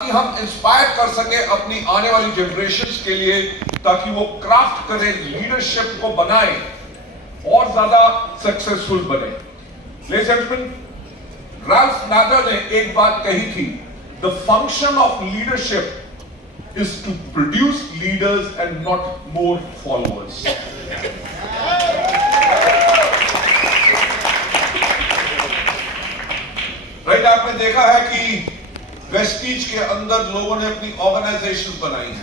कि हम इंस्पायर कर सके अपनी आने वाली जनरेशंस के लिए, ताकि वो क्राफ्ट करें, लीडरशिप को बनाए और ज्यादा सक्सेसफुल बने। Ladies and gentleman, Ralph Nader ने एक बात कही थी, the function of leadership is to produce leaders and not more followers. Right, आपने देखा है कि वेस्टीज के अंदर लोगों ने अपनी ऑर्गेनाइजेशन बनाई है।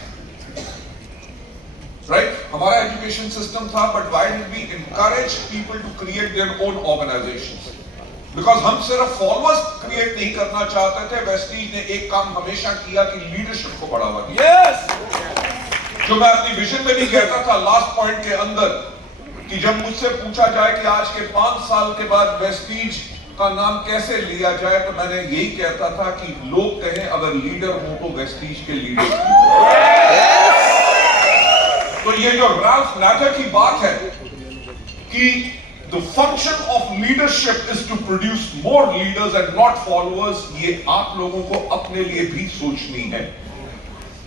राइट, हमारा एजुकेशन सिस्टम था, but why did we encourage people to create their own organisations? Because हम सिर्फ फॉलोअर्स क्रिएट नहीं करना चाहते थे। वेस्टीज ने एक काम हमेशा किया कि लीडरशिप को बढ़ावा दिया। जो मैं अपनी विजन में भी कहता था लास्ट पॉइंट के अंदर, कि जब मुझसे पूछा जाए कि आज के 5 साल के बाद वेस्टीज का नाम कैसे लिया जाए, तो मैंने यही कहता था कि लोग कहें अगर लीडर हो तो वेस्टीज के लीडर। तो ये जो राल्फ नादर की बात है कि the function of leadership is to produce more leaders and not followers, ये आप लोगों को अपने लिए भी सोचनी है।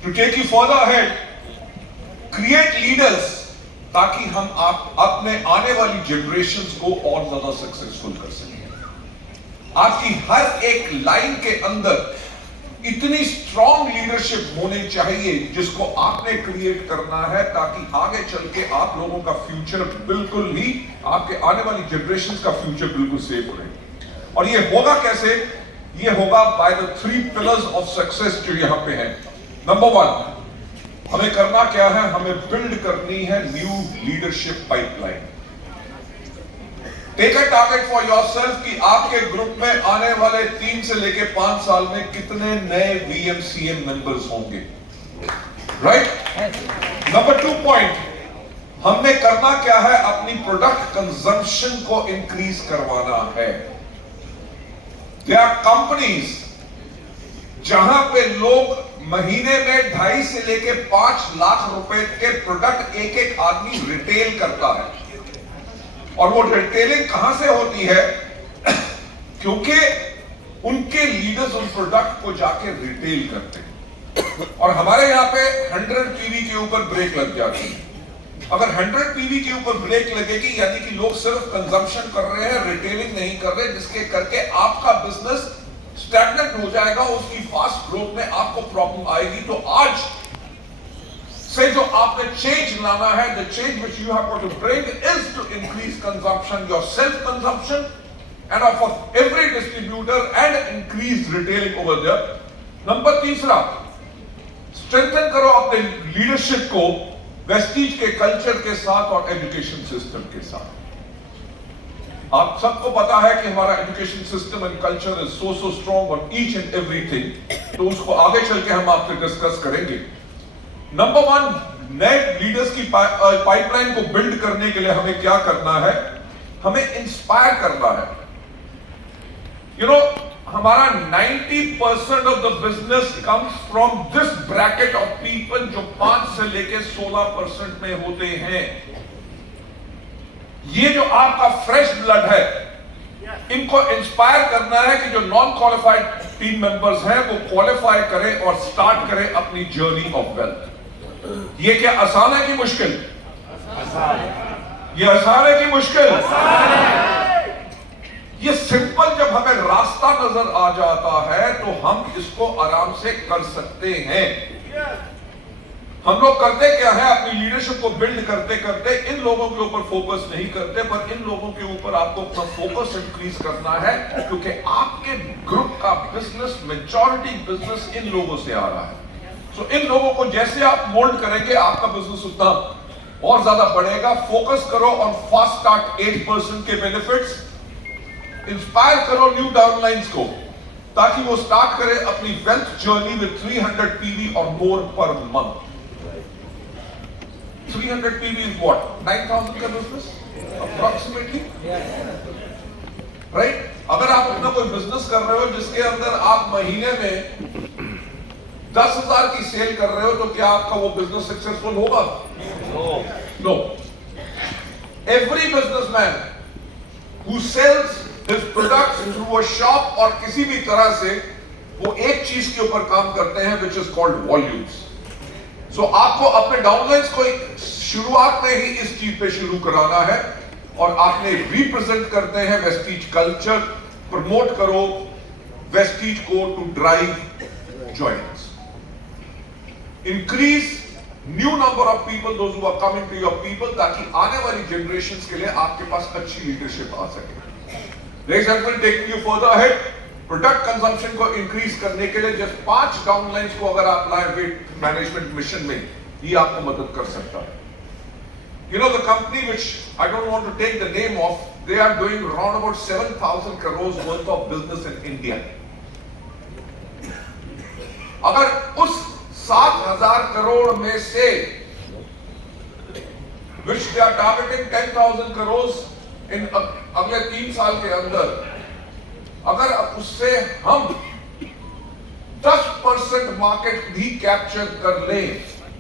To take you further ahead, create leaders, ताकि हम आप अपने आने वाली जनरेशंस को और ज्यादा सक्सेसफुल कर सकें। आपकी हर एक लाइन के अंदर इतनी स्ट्रॉन्ग लीडरशिप होनी चाहिए जिसको आपने क्रिएट करना है, ताकि आगे चल के आप लोगों का फ्यूचर बिल्कुल ही, आपके आने वाली जनरेशन का फ्यूचर बिल्कुल सेफ रहे। और ये होगा कैसे? ये होगा by the 3 pillars of success जो यहां पे है। नंबर 1, हमें करना क्या है? हमें बिल्ड करनी है new leadership pipeline. Take a target for yourself कि आपके ग्रुप में आने वाले 3 से लेके 5 साल में कितने नए VMCM मेंबर्स होंगे। राइट। नंबर 2 पॉइंट, हमने करना क्या है? अपनी प्रोडक्ट कंजम्पशन को इंक्रीज करवाना है। देयर आर कंपनीज जहां पे लोग महीने में 2.5 से लेके 5 लाख रुपए के प्रोडक्ट एक एक आदमी रिटेल करता है। और वो रिटेलिंग कहां से होती है? क्योंकि उनके लीडर्स उन प्रोडक्ट को जाके रिटेल करते हैं। और हमारे यहां पे 100 पीवी के ऊपर ब्रेक लग जाती है। अगर 100 पीवी के ऊपर ब्रेक लगेगी, यानी कि लोग सिर्फ कंजम्पशन कर रहे हैं, रिटेलिंग नहीं कर रहे, जिसके करके आपका बिजनेस स्टैग्नेंट हो जाएगा, उसकी फास्ट ग्रोथ में आपको प्रॉब्लम आएगी। तो आज से जो आपने चेंज लाना है, the change which you have got to bring is to increase consumption, your self consumption, and of every distributor, and increase retailing over there. Number 3, strengthen करो अपने लीडरशिप को वेस्टीज के कल्चर के साथ और एजुकेशन सिस्टम के साथ। आप सबको पता है कि हमारा education system and culture is so strong on each and everything, तो उसको आगे चल के हम आपसे डिस्कस करेंगे। नंबर 1, नए लीडर्स की पाइपलाइन को बिल्ड करने के लिए हमें क्या करना है? हमें इंस्पायर करना है। यू नो, हमारा 90% of the business comes from this bracket of people जो 5 से लेके 16% में होते हैं। ये जो आपका फ्रेश ब्लड है, इनको इंस्पायर करना है कि जो नॉन क्वालिफाइड टीम मेंबर्स हैं वो क्वालिफाई करें और स्टार्ट करें अपनी जर्नी ऑफ वेल्थ। ये क्या आसान है कि मुश्किल? ये आसान है कि मुश्किल? ये सिंपल जब हमें रास्ता नजर आ जाता है तो हम इसको आराम से कर सकते हैं। हम लोग करते क्या है? अपनी लीडरशिप को बिल्ड करते करते इन लोगों के ऊपर फोकस नहीं करते, पर इन लोगों के ऊपर आपको अपना फोकस इंक्रीज करना है, क्योंकि आपके ग्रुप का बिजनेस, मेजॉरिटी बिजनेस इन लोगों से आ रहा है। तो इन लोगों को जैसे आप मोल्ड करेंगे, आपका बिजनेस उतना और ज्यादा बढ़ेगा। फोकस करो ऑन फास्ट स्टार्ट 8% के बेनिफिट्स। इंस्पायर करो न्यू डाउनलाइंस को, ताकि वो स्टार्ट करें अपनी वेल्थ जर्नी विद 300 पीवी और मोर per month. 300 PV is what? 9,000 का बिजनेस approximately, right? अगर आप अपना कोई बिजनेस कर रहे हो जिसके अंदर आप महीने में 10,000 की सेल कर रहे हो, तो क्या आपका वो बिजनेस सक्सेसफुल होगा? No. Every businessman who sells his products through a shop और किसी भी तरह से, वो एक चीज के ऊपर काम करते हैं विच इज कॉल्ड वॉल्यूम्स। सो आपको अपने डाउनलाइंस को शुरुआत में ही इस चीज पे शुरू कराना है और आपने रिप्रेजेंट करते हैं वेस्टीज कल्चर, प्रमोट करो वेस्टीज को to drive joints, increase new number of people those who are coming to your people, ताकि आने वाली जनरेशंस के लिए आपके पास अच्छी लीडरशिप आ सके। Ladies and gentlemen, taking you further ahead, product consumption को इंक्रीज करने के लिए जस्ट 5 डाउनलाइंस को अगर आप लाएं वेट मैनेजमेंट मिशन में, ये आपको मदद कर सकता है। You know the company which I don't want to take the name of, they are doing around about 7,000 crores worth of business in India. अगर उस 7,000 करोड़ में से which they are targeting 10,000 crores in अगले 3 साल के अंदर, अगर उससे हम 10% मार्केट भी कैप्चर कर लें,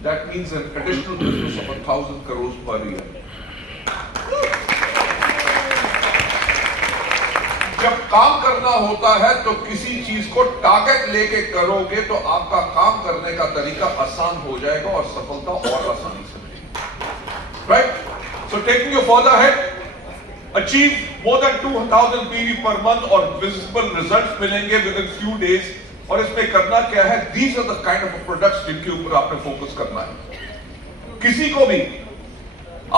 that means an additional business of 1,000 crores per year. जब काम करना होता है तो किसी चीज को टारगेट लेके करोगे तो आपका काम करने का तरीका आसान हो जाएगा और सफलता और आसानी से मिलेगी। Right? So taking you further ahead, achieve more than 2,000 PV per month और visible results मिलेंगे within few days। और इसमें करना क्या है? These are the kind of products जिनके ऊपर आपने फोकस करना है। किसी को भी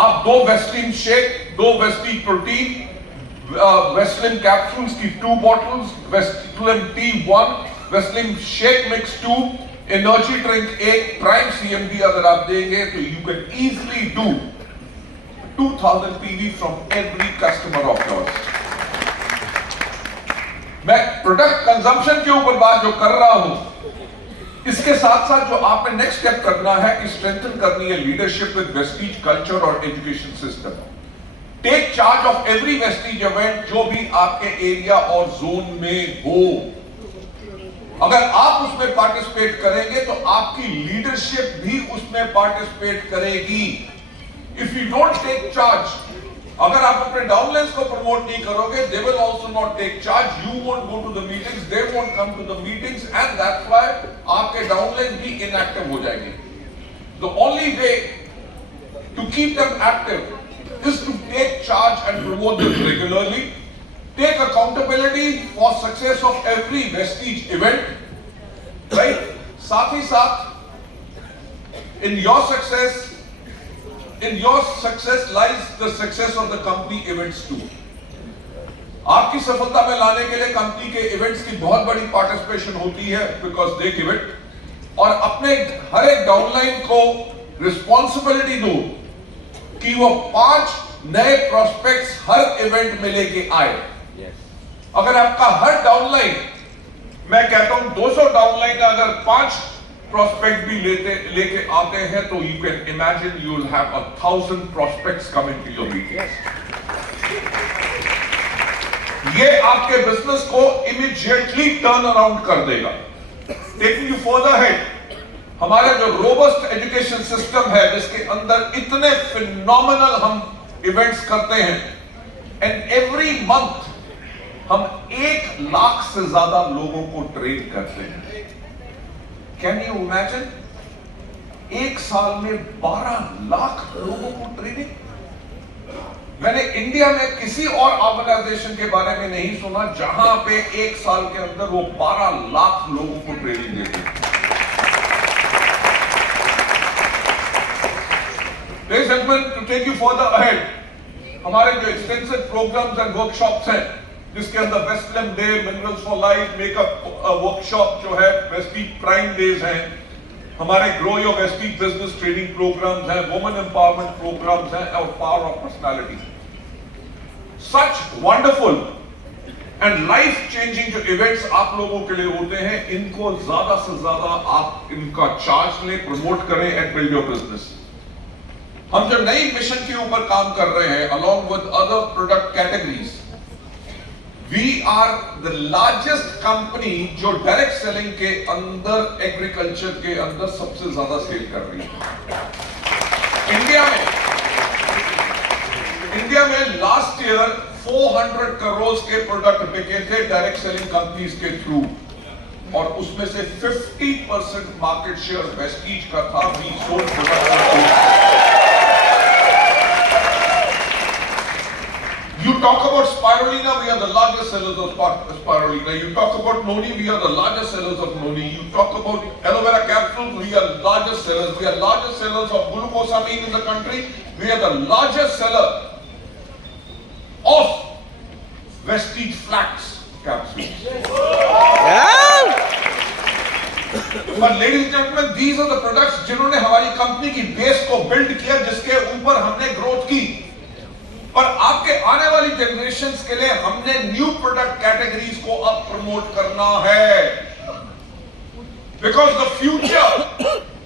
आप 2 Vaseline shake, 2 Vaseline protein, Vaseline capsules की 2 bottles, Vaseline T 1, Vaseline shake mix 2, energy drink 1, prime CMD अगर आप देंगे तो you can easily do 2,000 PV from every customer of yours। मैं प्रोडक्ट कंजम्पशन के ऊपर बात जो कर रहा हूं, इसके साथ साथ जो आपने नेक्स्ट स्टेप करना है कि स्ट्रेंथन करनी है लीडरशिप विद वेस्टीज कल्चर और education system. Take charge of every Vestige event जो भी आपके एरिया और जोन में हो। अगर आप उसमें पार्टिसिपेट करेंगे तो आपकी लीडरशिप भी उसमें पार्टिसिपेट करेगी। If you don't take charge, अगर आप अपने डाउनलाइंस को प्रमोट नहीं करोगे, they will also not take charge, you won't go to the meetings, they won't come to the meetings, and that's why आपके डाउनलाइन भी inactive हो जाएंगे। The only way to keep them active is to take charge and promote them regularly, take accountability for success of every vestige event, right? साथ ही साथ in your success lies the success of the company events too। आपकी सफलता में लाने के लिए company के events की बहुत बड़ी पार्टिसिपेशन होती है बिकॉज दे गिव इट। और अपने हर एक डाउनलाइन को रिस्पॉन्सिबिलिटी दो कि वो 5 नए प्रोस्पेक्ट्स हर इवेंट में लेके आए। अगर आपका हर डाउनलाइन, मैं कहता हूं 200 डाउनलाइन अगर 5 प्रोस्पेक्ट भी लेके आते हैं तो you can imagine you will have 1,000 prospects coming to your meetings. ये आपके बिजनेस को इमीडिएटली टर्न अराउंड कर देगा। टेकिंग यू फर्दर अहेड, हमारा जो रोबस्ट एजुकेशन सिस्टम है जिसके अंदर इतने फिनोमिनल हम इवेंट्स करते हैं, एंड एवरी मंथ हम 1 लाख से ज्यादा लोगों को ट्रेन करते हैं। Can you imagine? 1 साल में 12 लाख लोगों को ट्रेनिंग। मैंने इंडिया में किसी और ऑर्गेनाइजेशन के बारे में नहीं सुना जहां पे 1 साल के अंदर वो 12 लाख लोगों को ट्रेनिंग देते हैं। Ladies and gentlemen, to take you further ahead, हमारे जो एक्सटेंसिव प्रोग्राम्स एंड वर्कशॉप्स हैं जिसके अंदर Westland day, minerals for life, makeup workshop जो है, वेस्टीज प्राइम डेज हैं, हमारे grow your Vestige business training programmes हैं, वुमेन एम्पावरमेंट प्रोग्राम्स हैं और power of personality. Such wonderful and life changing जो इवेंट्स आप लोगों के लिए होते हैं, इनको ज्यादा से ज्यादा आप इनका चार्ज लें, प्रमोट करें एंड बिल्ड योर बिजनेस। हम जो नई मिशन के ऊपर काम कर रहे हैं along with other product categories, we are the largest company जो डायरेक्ट सेलिंग के अंदर एग्रीकल्चर के अंदर सबसे ज्यादा सेल कर रही है। इंडिया में लास्ट ईयर 400 करोड़ के प्रोडक्ट बिके थे डायरेक्ट सेलिंग कंपनीज के थ्रू। और उसमें से 50% मार्केट शेयर वेस्टीज का था। We sold product. You talk about spirulina, we are the largest sellers of spirulina. You talk about noni, we are the largest sellers of noni. You talk about aloe vera capsules, we are largest sellers. We are largest sellers of glucosamine in the country. We are the largest seller of Vestige flax capsules. But ladies and gentlemen, these are the products जिन्होंने हमारी company की base को build किया, जिसके ऊपर हमने growth की। पर आपके आने वाली जनरेशंस के लिए हमने न्यू प्रोडक्ट कैटेगरीज को अब प्रमोट करना है, because the future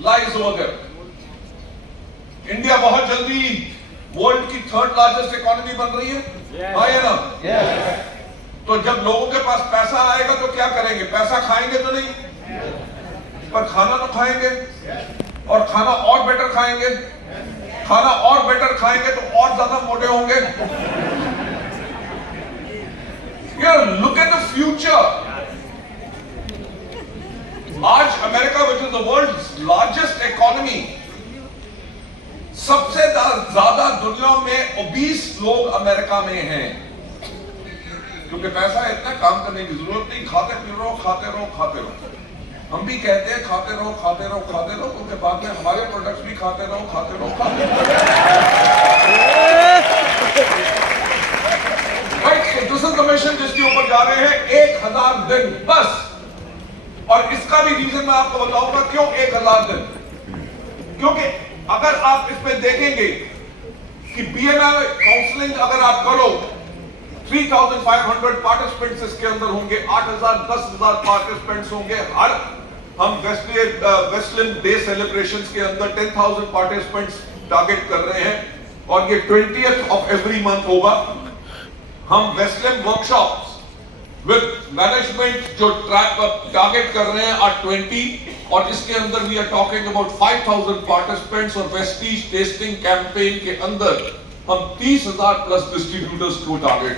lies over there. India बहुत जल्दी वर्ल्ड की 3rd लार्जेस्ट इकोनॉमी बन रही है, हाँ या ना? तो जब लोगों के पास पैसा आएगा तो क्या करेंगे? पैसा खाएंगे तो नहीं, पर खाना तो खाएंगे, और खाना और बेटर खाएंगे। खाना और बेटर खाएंगे तो और ज्यादा मोटे होंगे। Look at the future. आज America, which is the world's largest economy, सबसे ज्यादा दुनिया में ओबीस लोग अमेरिका में हैं, क्योंकि पैसा इतना, काम करने की जरूरत नहीं, खाते पी रहो, खाते रहो, खाते रहो। हम भी कहते हैं खाते रहो, खाते रहो, खाते रहो, उसके बाद में हमारे प्रोडक्ट्स भी खाते रहो, खाते रहो, खाते रहो। दिस इज द मिशन जिसके ऊपर जा रहे हैं। 1000 दिन बस। और इसका भी रीजन मैं आपको बताऊंगा क्यों 1000 दिन। क्योंकि अगर आप इसमें देखेंगे कि बीएमआई काउंसलिंग अगर आप करो, 3500 पार्टिसिपेंट्स इसके अंदर होंगे, 8000 10,000 पार्टिसिपेंट्स होंगे। हर हम वेस्टलिन डे सेलिब्रेशंस के अंदर 10,000 पार्टिसिपेंट्स टारगेट कर रहे हैं, और ये 20th ऑफ एवरी मंथ होगा। हम वेस्टलिन वर्कशॉप्स विद मैनेजमेंट जो टारगेट कर रहे हैं 20, और इसके अंदर we are talking about 5,000 participants, और वेस्टीज टेस्टिंग कैंपेन के अंदर हम 30,000 प्लस डिस्ट्रीब्यूटर्स को टारगेट